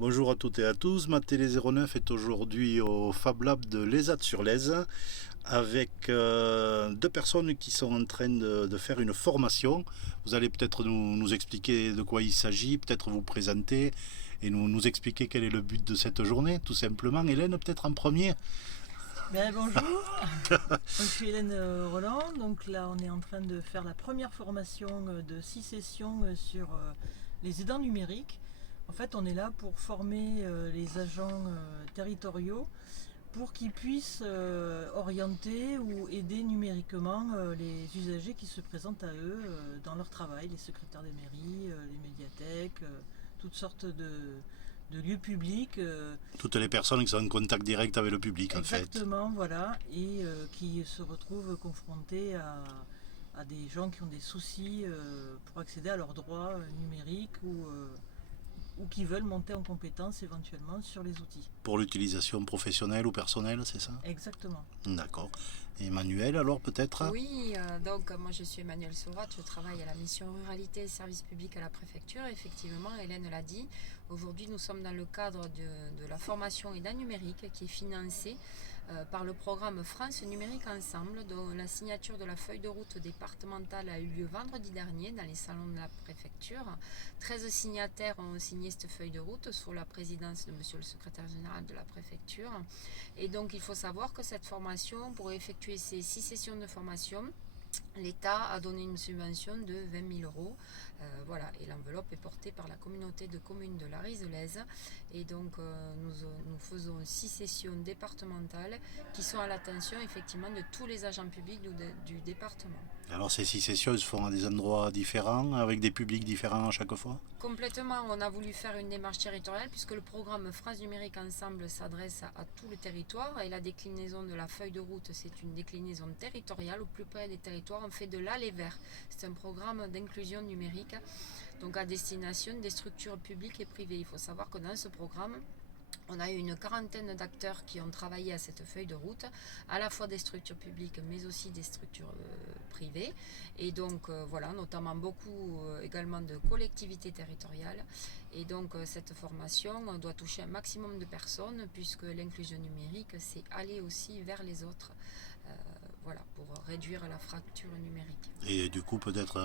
Bonjour à toutes et à tous, ma Télé 09 est aujourd'hui au Fab Lab de l'ESAT-sur-Lèze avec deux personnes qui sont en train de faire une formation. Vous allez peut-être nous expliquer de quoi il s'agit, peut-être vous présenter et nous expliquer quel est le but de cette journée, tout simplement. Hélène, peut-être en premier. Ben, bonjour, je suis Hélène Roland. Donc là, on est en train de faire la première formation de 6 sessions sur les aidants numériques. En fait, on est là pour former les agents territoriaux pour qu'ils puissent orienter ou aider numériquement les usagers qui se présentent à eux dans leur travail, les secrétaires des mairies, les médiathèques, toutes sortes de lieux publics. Toutes les personnes qui sont en contact direct avec le public, en fait. Exactement, voilà, et qui se retrouvent confrontés à des gens qui ont des soucis pour accéder à leurs droits numériques ou qui veulent monter en compétence éventuellement sur les outils. Pour l'utilisation professionnelle ou personnelle, c'est ça? Exactement. D'accord. Et Emmanuel, alors peut-être? Oui, donc moi je suis Emmanuelle Saurat, je travaille à la mission ruralité et services publics à la préfecture. Effectivement, Hélène l'a dit, aujourd'hui nous sommes dans le cadre de la formation aidant numérique qui est financée par le programme France Numérique Ensemble, dont la signature de la feuille de route départementale a eu lieu vendredi dernier dans les salons de la préfecture. 13 signataires ont signé cette feuille de route sous la présidence de monsieur le secrétaire général de la préfecture. Et donc il faut savoir que cette formation, pour effectuer ces 6 sessions de formation, l'État a donné une subvention de 20 000 euros. Voilà, et l'enveloppe est portée par la communauté de communes de la Rizelaise. Et donc nous faisons 6 sessions départementales qui sont à l'attention effectivement de tous les agents publics du département. Alors ces 6 sessions se font à des endroits différents, avec des publics différents à chaque fois? Complètement, on a voulu faire une démarche territoriale puisque le programme France Numérique Ensemble s'adresse à tout le territoire et la déclinaison de la feuille de route, c'est une déclinaison territoriale. Au plus près des territoires, on fait de l'aller vers. C'est un programme d'inclusion numérique, donc à destination des structures publiques et privées. Il faut savoir que dans ce programme, on a eu une quarantaine d'acteurs qui ont travaillé à cette feuille de route, à la fois des structures publiques mais aussi des structures privées. Et donc voilà, notamment beaucoup également de collectivités territoriales. Et donc cette formation doit toucher un maximum de personnes puisque l'inclusion numérique, c'est aller aussi vers les autres. Voilà, pour réduire la fracture numérique. Et du coup, peut-être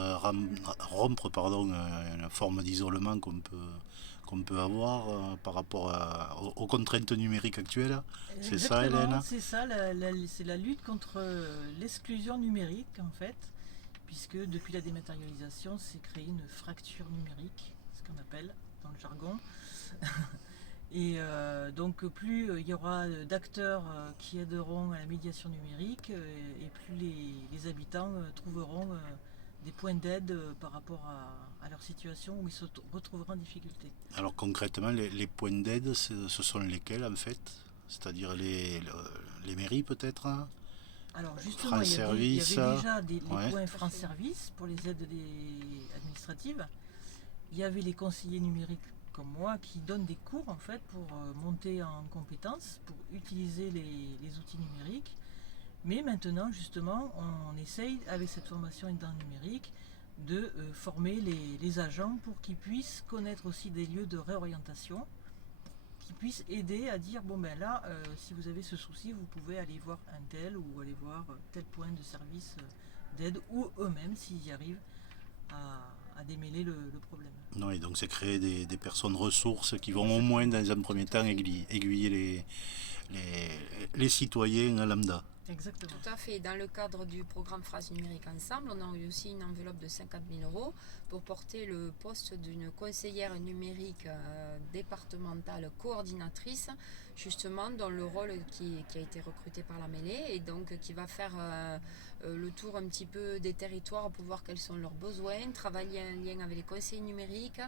rompre la forme d'isolement qu'on peut avoir par rapport aux contraintes numériques actuelles. C'est ça, Exactement, Hélène? c'est ça, c'est la lutte contre l'exclusion numérique en fait, puisque depuis la dématérialisation, c'est créé une fracture numérique, ce qu'on appelle dans le jargon. Et donc plus il y aura d'acteurs qui aideront à la médiation numérique et plus les habitants trouveront des points d'aide par rapport à leur situation où ils se retrouveront en difficulté. Alors concrètement, les points d'aide, ce sont lesquels en fait? C'est-à-dire les mairies peut-être, hein? Alors justement, France il y Service, avait déjà les ouais. points France Service pour les aides administratives. Il y avait les conseillers numériques comme moi qui donnent des cours en fait pour monter en compétences, pour utiliser les outils numériques. Mais maintenant justement on essaye avec cette formation dans le numérique de former les agents pour qu'ils puissent connaître aussi des lieux de réorientation, qui puissent aider à dire bon ben là si vous avez ce souci vous pouvez aller voir un tel ou aller voir tel point de service d'aide ou eux-mêmes s'ils y arrivent à démêler le problème. Non, et donc c'est créer des personnes ressources qui vont au moins dans un premier temps aiguiller les citoyens lambda. Exactement. Tout à fait. Dans le cadre du programme France Numérique Ensemble, on a eu aussi une enveloppe de 50 000 euros pour porter le poste d'une conseillère numérique départementale coordinatrice, justement dans le rôle qui a été recruté par la mêlée et donc qui va faire le tour un petit peu des territoires pour voir quels sont leurs besoins, travailler en lien avec les conseillers numériques,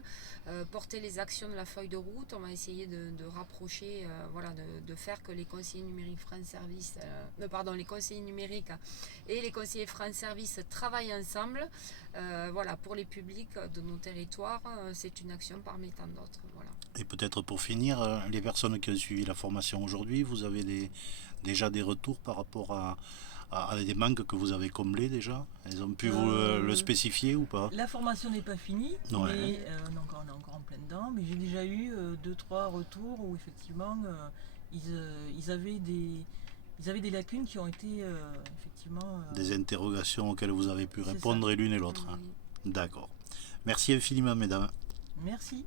porter les actions de la feuille de route. On va essayer de rapprocher, voilà, de faire que les conseillers numériques France Service, les conseillers numériques et les conseillers France Service travaillent ensemble. Voilà, pour les publics de nos territoires, c'est une action parmi tant d'autres. Voilà. Et peut-être pour finir, les personnes qui ont suivi la formation aujourd'hui, vous avez déjà des retours par rapport à des manques que vous avez comblés déjà? Elles ont pu vous le spécifier ou pas? La formation n'est pas finie, Ouais. mais on est encore en plein dedans. Mais j'ai déjà eu 2-3 retours où effectivement ils avaient des lacunes qui ont été effectivement. Des interrogations auxquelles vous avez pu C'est répondre ça. et l'une et l'autre. Hein. Oui. D'accord. Merci infiniment, mesdames. Merci.